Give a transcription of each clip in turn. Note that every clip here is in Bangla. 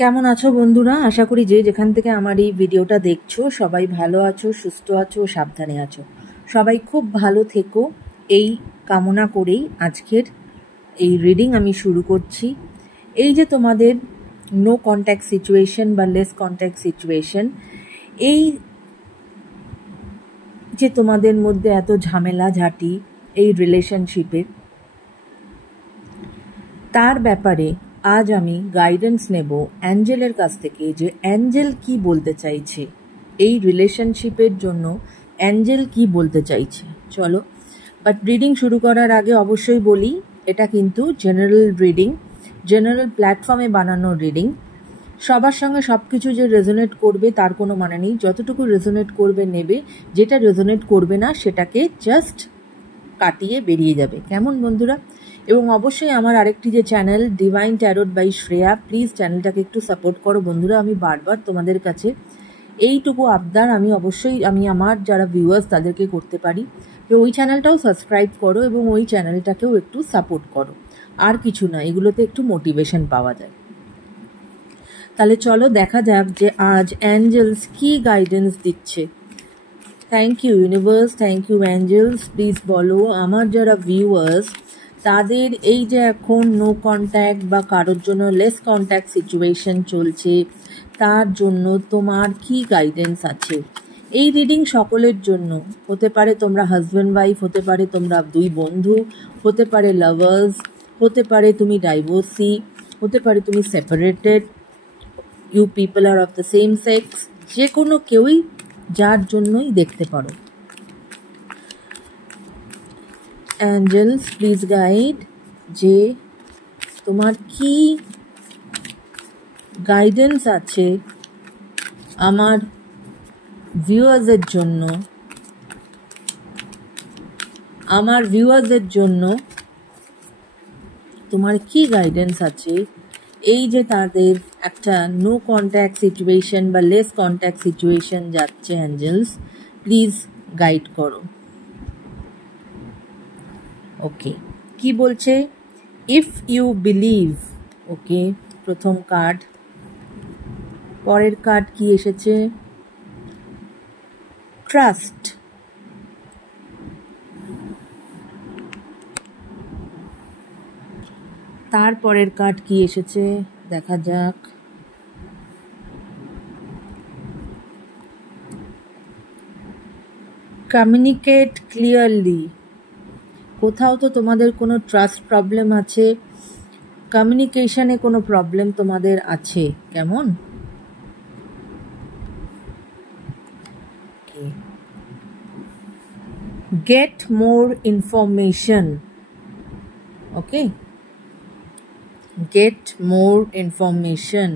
কেমন আছো বন্ধুরা? আশা করি যে যেখান থেকে আমার এই ভিডিওটা দেখছো সবাই ভালো আছো, সুস্থ আছো, সাবধানে আছো। সবাই খুব ভালো থেকো এই কামনা করেই আজকের এই রিডিং আমি শুরু করছি। এই যে তোমাদের নো কন্ট্যাক্ট সিচুয়েশন বা লেস কন্ট্যাক্ট সিচুয়েশন, এই যে তোমাদের মধ্যে এত ঝামেলা ঝাঁটি এই রিলেশনশিপে, তার ব্যাপারে আজ আমি গাইডেন্স নেব অ্যাঞ্জেলের কাছ থেকে, যে অ্যাঞ্জেল কি বলতে চাইছে, এই রিলেশনশিপের জন্য অ্যাঞ্জেল কি বলতে চাইছে। চলো, বাট রিডিং শুরু করার আগে অবশ্যই বলি, এটা কিন্তু জেনারেল রিডিং, জেনারেল প্ল্যাটফর্মে বানানো রিডিং। সবার সঙ্গে সব কিছু যে রেজোনেট করবে তার কোনো মানে নেই। যতটুকু রেজোনেট করবে নেবে, যেটা রেজোনেট করবে না সেটাকে জাস্ট কাটিয়ে বেরিয়ে যাবে। কেমন বন্ধুরা? এবং অবশ্যই আমার আরেকটি যে channel Divine Tarot by Shreya, please চ্যানেলটাকে একটু সাপোর্ট করো বন্ধুরা। আমি বারবার তোমাদের কাছে এইটুকু আবদার আমি আমার যারা ভিউয়ার্স তাদেরকে করতে পারি, যে ওই চ্যানেলটাও সাবস্ক্রাইব করো এবং ওই চ্যানেলটাকেও একটু সাপোর্ট করো। আর কিছু না, এগুলোতে একটু মোটিভেশন পাওয়া যায়। তাহলে চলো দেখা যাক যে আজ অ্যাঞ্জেলস কি গাইডেন্স দিচ্ছে। Thank you universe, thank you angels. Please বলো আমার যারা ভিউয়ার্স তাদের এই যে এখন নো কন্ট্যাক্ট বা কারোর জন্য লেস কন্ট্যাক্ট সিচুয়েশন চলছে, তার জন্য তোমার কি গাইডেন্স আছে। এই রিডিং সকলের জন্য হতে পারে, তোমরা হাজব্যান্ড ওয়াইফ, হতে পারে তোমরা দুই বন্ধু, হতে পারে লাভার্স, হতে পারে তুমি ডাইভোর্সি, হতে পারে তুমি separated, you people are of the same sex, যে কোনো কেউই যার জন্যই দেখতে পারো। অ্যাঞ্জেলস প্লিজ গাইড, যে তোমার কি গাইডেন্স আছে আমার ভিউয়ার্সের জন্য, আমার ভিউয়ার্সের জন্য তোমার কি গাইডেন্স আছে। এই যে তাদের একটা নো কন্ট্যাক্ট সিচুয়েশন বা লেস কন্ট্যাক্ট সিচুয়েশন যাচ্ছে, অ্যাঞ্জেলস প্লিজ গাইড করো। ওকে, কি বলছে? If you believe. ওকে, প্রথম কার্ড। পরের কার্ড কি এসেছে? ট্রাস্ট। তারপরের কার্ড কি এসেছে দেখা যাক। Communicate clearly. কোথাও তো তোমাদের কোনো ট্রাস্ট প্রবলেম আছে, কমিউনিকেশনে কোনো প্রবলেম তোমাদের আছে। কেমন? Get more information. Okay, get more information.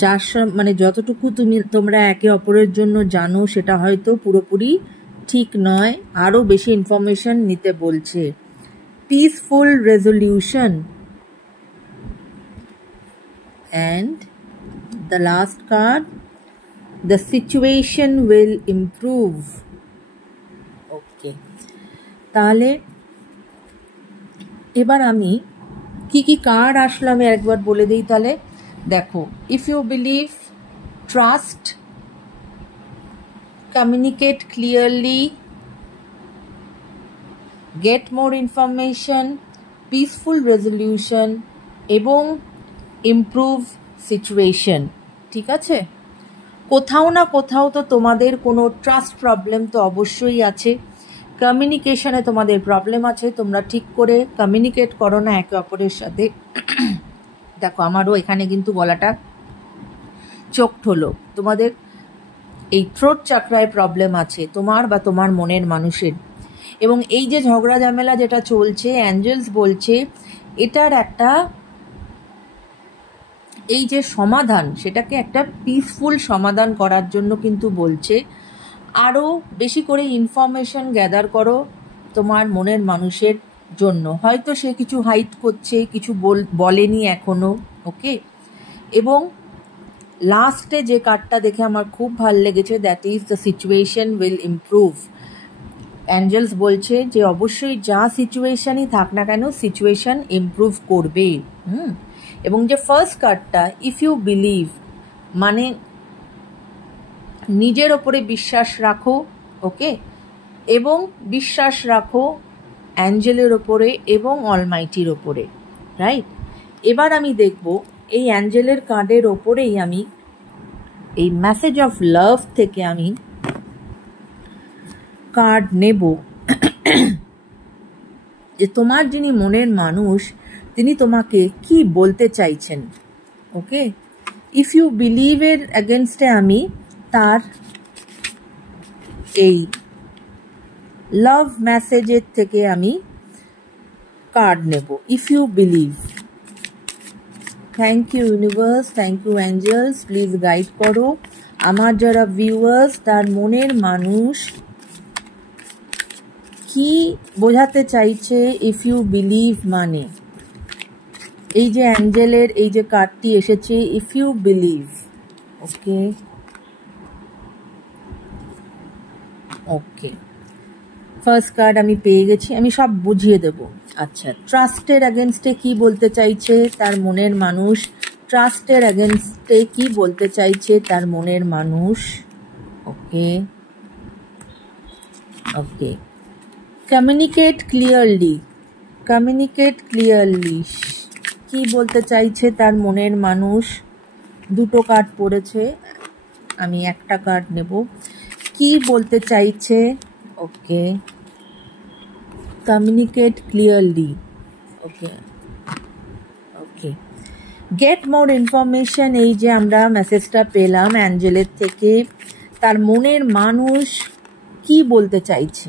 যার মানে যতটুকু তোমরা একে অপরের জন্য জানো সেটা হয়তো পুরোপুরি ঠিক নয়, আরও বেশি ইনফরমেশন নিতে বলছে। Peaceful resolution. And the last card, the situation will improve. Okay, তাহলে এবার আমি কি কি কার্ড আসলো আমি একবার বলে দিই। তাহলে দেখো, if you believe, trust, communicate clearly, get more information, peaceful resolution এবং ইমপ্রুভ সিচুয়েশন। ঠিক আছে? কোথাও না কোথাও তো তোমাদের কোনো ট্রাস্ট প্রবলেম তো অবশ্যই আছে, কমিউনিকেশনে তোমাদের প্রবলেম আছে, তোমরা ঠিক করে কমিউনিকেট করো না একে অপরের সাথে। দেখো, আমারও এখানে কিন্তু গলাটা চোখট হলো। তোমাদের এই থ্রোট চাকরায় প্রবলেম আছে তোমার বা তোমার মনের মানুষের। এবং এই যে ঝগড়া ঝামেলা যেটা চলছে, অ্যাঞ্জেলস বলছে এটার একটা এই যে সমাধান, সেটাকে একটা পিসফুল সমাধান করার জন্য কিন্তু বলছে আরও বেশি করে ইনফরমেশন গ্যাদার করো তোমার মনের মানুষের জন্য। হয়তো সে কিছু হাইড করছে, কিছু বলেনি এখনো। ওকে, এবং লাস্টে যে কার্ডটা দেখে আমার খুব ভালো লেগেছে, that is the situation will improve. Angels বলছে যে অবশ্যই যা সিচুয়েশনই থাক না কেন, সিচুয়েশন ইমপ্রুভ করবে। এবং যে ফার্স্ট কার্ডটা ইফ ইউ বিলিভ মানে নিজের ওপরে বিশ্বাস রাখো, ওকে, এবং বিশ্বাস রাখো অ্যাঞ্জেলের ওপরে এবং অলমাইটির ওপরে, রাইট? এবার আমি দেখব এই অ্যাঞ্জেলের কার্ডের ওপরেই আমি এই মেসেজ অফ লাভ থেকে আমি কার্ড নেব যে তোমার যিনি মনের মানুষ তিনি তোমাকে কি বলতে চাইছেন, ওকে? ইফ ইউ বিলিভের এগেনস্টে আমি তার এই লাভ মেসেজের থেকে আমি কার্ড নেব। If you believe. Thank you universe, thank you angels, please guide করো আমার যারা ভিউয়ার্স তার মনের মানুষ কি বোঝাতে চাইছে ইফ ইউ বিলিভ মানে। এই যে অ্যাঞ্জেলের এই যে কার্ডটি এসেছে if you believe, okay okay, first card আমি পেয়ে গেছি, আমি সব বুঝিয়ে দেব। আচ্ছা, ট্রাস্টের এগেনস্টে কি বলতে চাইছে তার মনের মানুষ, ট্রাস্টের এগেনস্টে কি বলতে চাইছে তার মনের মানুষ, ওকে ওকে। কমিউনিকেট ক্লিয়ারলি, কমিউনিকেট ক্লিয়ারলি কি বলতে চাইছে তার মনের মানুষ। দুটো কার্ড পড়েছে, আমি একটা কার্ড নেব। কি বলতে চাইছে, ওকে, কমিউনিকেট ক্লিয়ারলি, ওকে ওকে। গেট মোর ইনফরমেশন, এই যে আমরা মেসেজটা পেলাম অ্যাঞ্জেলের থেকে, তার মনের মানুষ কি বলতে চাইছে,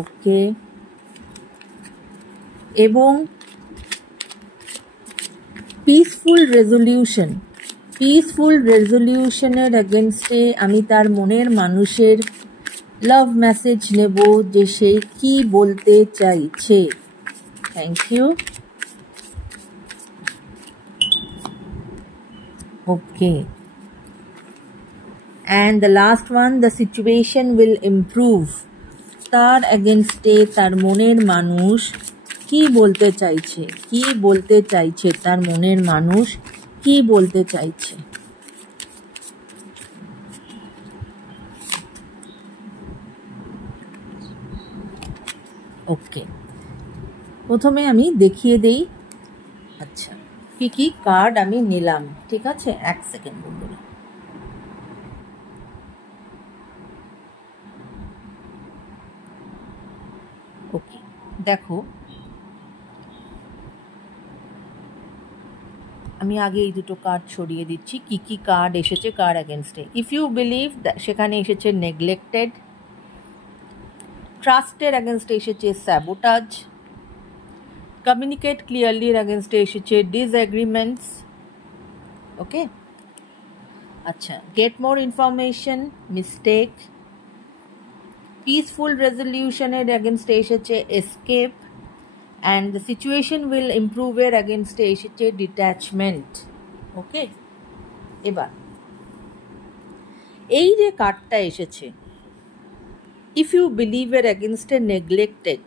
ওকে। এবং পিসফুল রেজলিউশন, পিসফুল রেজলিউশনের এগেনস্টে আমি তার মনের মানুষের লাভ মেসেজ নেব যে সে কি বলতে চাইছে। Thank you, okay. And the last one, the situation will improve, তার এগেনস্টে তার মনের মানুষ কি বলতে চাইছে, কি বলতে চাইছে তার মনের মানুষ কি বলতে চাইছে। ওকে, প্রথমে আমি দেখিয়ে দেই আচ্ছা কি কি কার্ড আমি নিলাম, ঠিক আছে? এক সেকেন্ড বন্ধুরা। ওকে, দেখো আমি আগে এই দুটো কার্ড ছড়িয়ে দিচ্ছি কি কি কার্ড এসেছে কার এগেনস্টে। ইফ ইউ বিলিভ, সেখানে এসেছে নেগলেক্টেড। ট্রাস্টের এগেনস্টে এসেছে স্যাবোটাজ। কমিউনিকেট ক্লিয়ারলির এগেনস্টে এসেছে ডিসএগ্রিমেন্টস, ওকে। আচ্ছা, গেট মোর ইনফরমেশন, মিস্টেক। পিসফুল রেজলিউশনের এগেনস্টে এসেছে escape. And the situation will ইমপ্রুভের এগেনস্টে এসেছে ডিট্যাচমেন্ট, ওকে। এবার এই যে কার্ডটা এসেছে ইফ ইউ বিলিভের এগেনস্টে নেগলেক্টেড,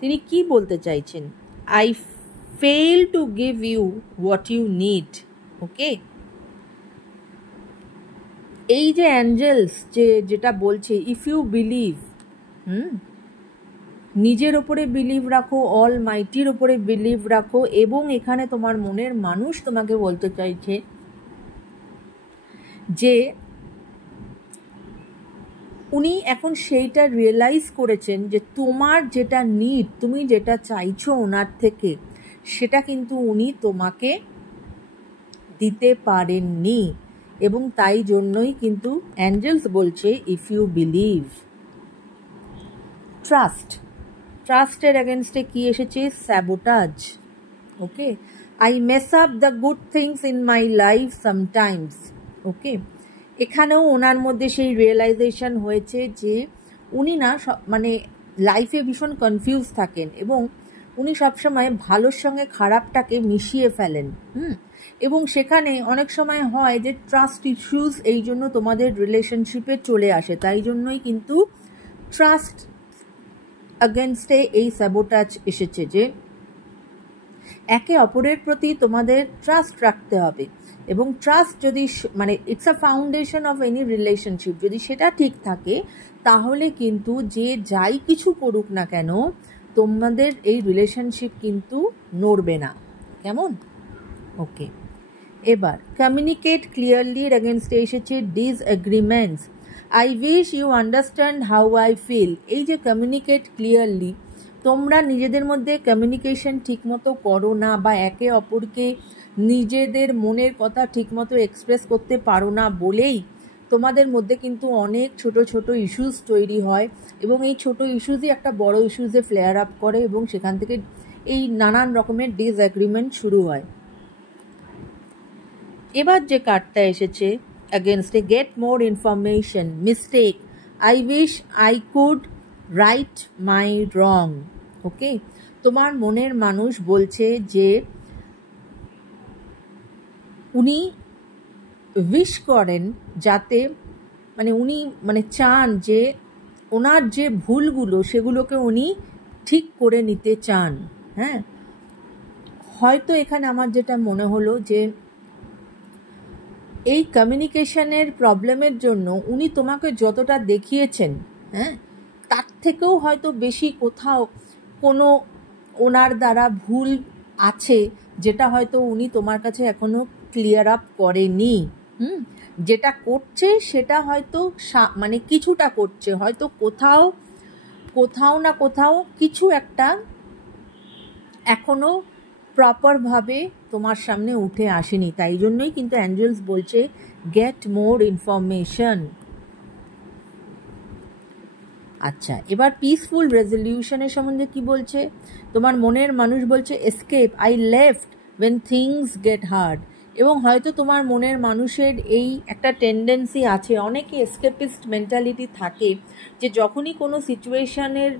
তিনি কি বলতে চাইছেন? I fail to give you what you need, okay. এই যে অ্যাঞ্জেলস যেটা বলছে ইফ ইউ বিলিভ, নিজের ওপরে বিলিভ রাখো, অল মাইটির ওপরে বিলিভ রাখো, এবং এখানে তোমার মনের মানুষ তোমাকে বলতে চাইছে যে উনি এখন সেইটা রিয়েলাইজ করেছেন যে তোমার যেটা নিড, তুমি যেটা চাইছো ওনার থেকে, সেটা কিন্তু উনি তোমাকে দিতে পারেননি, এবং তাই জন্যই কিন্তু অ্যাঞ্জেলস বলছে ইফ ইউ বিলিভ। ট্রাস্ট, ট্রাস্টের এগেনস্টে কি এসেছে? Sabotage, okay. I mess up the good things in my life sometimes, okay. এখানেও ওনার মধ্যে সেই রিয়েলাইজেশন হয়েছে যে উনি না মানে লাইফে ভীষণ কনফিউজ থাকেন এবং উনি সবসময় ভালোর সঙ্গে খারাপটাকে মিশিয়ে ফেলেন, এবং সেখানে অনেক সময় হয় যে ট্রাস্ট ইস্যুস এই জন্য তোমাদের রিলেশনশিপে চলে আসে, তাই জন্যই কিন্তু ট্রাস্ট এগেনস্টে এই স্যাবোটাজ এসেছে যে একে অপরের প্রতি তোমাদের ট্রাস্ট রাখতে হবে, এবং ট্রাস্ট যদি মানে it's a foundation of any relationship, যদি সেটা ঠিক থাকে তাহলে কিন্তু যে যাই কিছু করুক না কেন তোমাদের এই রিলেশনশিপ কিন্তু নড়বে না। কেমন? ওকে, এবার কমিউনিকেট ক্লিয়ারলি এর এগেনস্টে এসেছে disagreements. I wish you understand how I feel. এই যে কমিউনিকেট ক্লিয়ারলি, তোমরা নিজেদের মধ্যে কমিউনিকেশন ঠিকমতো করো না বা একে অপরকে নিজেদের মনের কথা ঠিকমতো এক্সপ্রেস করতে পারো না বলেই তোমাদের মধ্যে কিন্তু অনেক ছোট ছোট ইস্যুস তৈরি হয়, এবং এই ছোট ইস্যুসই একটা বড় ইস্যুসে ফ্লেয়ার আপ করে, এবং সেখান থেকে এই নানান রকমের ডিসএগ্রিমেন্ট শুরু হয়। এবার যে কার্ডটা এসেছে এগেনস্টে, get more information, mistake, I wish I could right my wrong. Okay, তোমার মনের মানুষ বলছে যে উনি উইশ করেন যাতে উনি চান যে ওনার যে ভুলগুলো সেগুলোকে উনি ঠিক করে নিতে চান। হ্যাঁ, হয়তো এখানে আমার যেটা মনে হলো যে এই কমিউনিকেশনের প্রবলেমের জন্য উনি তোমাকে যতটা দেখিয়েছেন, হ্যাঁ, তার থেকেও হয়তো বেশি কোথাও কোনো ওনার দ্বারা ভুল আছে যেটা হয়তো উনি তোমার কাছে এখনো ক্লিয়ার আপ করেনি। যেটা করছে সেটা হয়তো কিছুটা করছে, হয়তো কোথাও না কোথাও কিছু একটা এখনো প্রপারভাবে তোমার সামনে উঠে আসেনি। তাই জন্যই কিন্তু অ্যাঞ্জেলস বলছে গেট মোর ইনফরমেশন। আচ্ছা, এবার পিসফুল রেজলিউশনের সম্বন্ধে কি বলছে? তোমার মনের মানুষ বলছে escape, I left when things get hard. এবং হয়তো তোমার মনের মানুষের এই একটা টেন্ডেন্সি আছে, অনেকে এসকেপিস্ট মেন্টালিটি থাকে, যে যখনই কোনো সিচুয়েশনের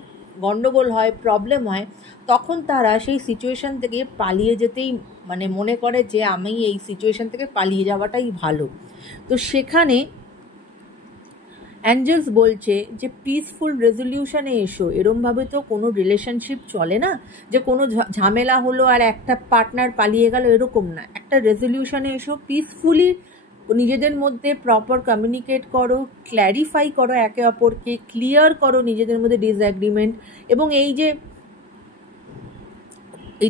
গণ্ডগোল হয়, প্রবলেম হয়, তখন তারা সেই সিচুয়েশান থেকে পালিয়ে যেতেই মনে করে যে আমি এই সিচুয়েশান থেকে পালিয়ে যাওয়াটাই ভালো। তো সেখানে অ্যাঞ্জেলস বলছে যে পিসফুল রেজলিউশনে এসো। এরমভাবে তো কোনো রিলেশনশিপ চলে না, যে কোনো ঝামেলা হলো আর একটা পার্টনার পালিয়ে গেল, এরকম না। একটা রেজলিউশনে এসো, পিসফুলি নিজেদের মধ্যে প্রপার কমিউনিকেট করো, ক্ল্যারিফাই করো একে অপরকে, ক্লিয়ার করো নিজেদের মধ্যে ডিসএগ্রিমেন্ট। এবং এই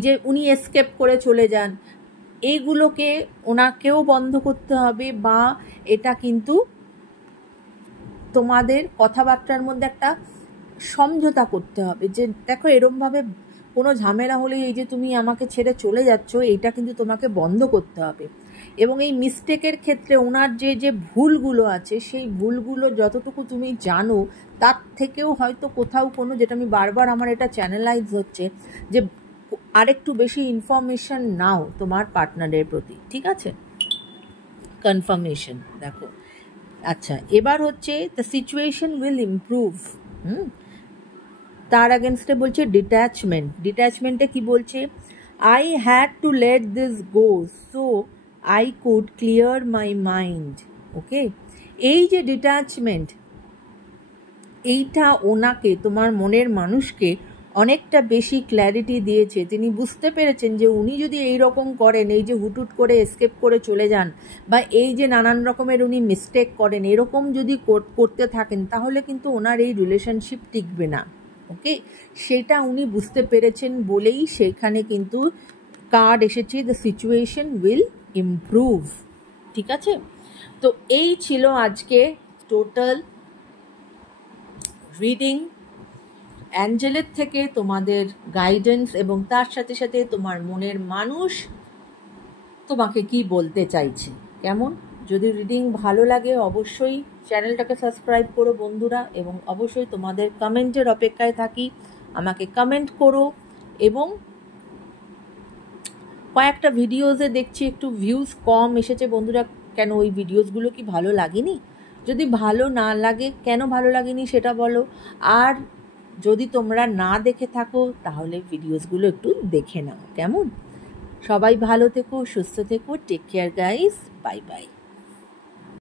যে উনি এসকেপ করে চলে যান, এইগুলোকে ওনাকেও বন্ধ করতে হবে, বা এটা কিন্তু তোমাদের কথাবার্তার মধ্যে একটা সমঝোতা করতে হবে যে দেখো এরমভাবে কোনো ঝামেলা হলে এই যে তুমি আমাকে ছেড়ে চলে যাচ্ছ, এইটা কিন্তু তোমাকে বন্ধ করতে হবে। এবং এই মিস্টেকের ক্ষেত্রে ওনার যে ভুলগুলো আছে, সেই ভুলগুলো যতটুকু তুমি জানো তার থেকেও হয়তো কোথাও কোনো, যেটা আমি বারবার আমার এটা চ্যানেলাইজ হচ্ছে, যে আরেকটু বেশি ইনফরমেশন নাও তোমার পার্টনারের প্রতি। ঠিক আছে, কনফার্মেশন দেখো। আচ্ছা, এবার হচ্ছে দ্য সিচুয়েশন উইল ইমপ্রুভ। তার এগেনস্টে বলছে ডিট্যাচমেন্ট। ডিট্যাচমেন্টে কি বলছে? I had to let this go so I could clear my mind. Okay, এই যে ডিট্যাচমেন্ট, এইটা ওনাকে, তোমার মনের মানুষকে অনেকটা বেশি ক্ল্যারিটি দিয়েছে। তিনি বুঝতে পেরেছেন যে উনি যদি এই রকম করেন, এই যে হুটহুট করে এসকেপ করে চলে যান, বা এই যে নানান রকমের উনি মিস্টেক করেন, এরকম যদি করতে থাকেন, তাহলে কিন্তু ওনার এই রিলেশনশিপ টিকবে না। ওকে, সেটা উনি বুঝতে পেরেছেন বলেই সেখানে কিন্তু কার্ড এসেছে দ্য সিচুয়েশন উইল ইমপ্রুভ। ঠিক আছে, তো এই ছিল আজকে টোটাল রিডিং, অ্যাঞ্জেলের থেকে তোমাদের গাইডেন্স, এবং তার সাথে সাথে তোমার মনের মানুষ তোমাকে কি বলতে চাইছে। কেমন? যদি রিডিং ভালো লাগে অবশ্যই চ্যানেলটাকে সাবস্ক্রাইব করো বন্ধুরা, এবং অবশ্যই তোমাদের কমেন্টের অপেক্ষায় থাকি। আমাকে কমেন্ট করো, এবং কয়েকটা ভিডিওসে দেখছি একটু ভিউজ কম এসেছে বন্ধুরা। কেন ওই ভিডিওসগুলো কি ভালো লাগেনি? যদি ভালো না লাগে, কেন ভালো লাগেনি সেটা বলো। আর যদি তোমরা না দেখে থাকো তাহলে ভিডিওসগুলো একটু দেখে নাও। কেমন? সবাই ভালো থেকো, সুস্থ থেকো, take care guys, bye by.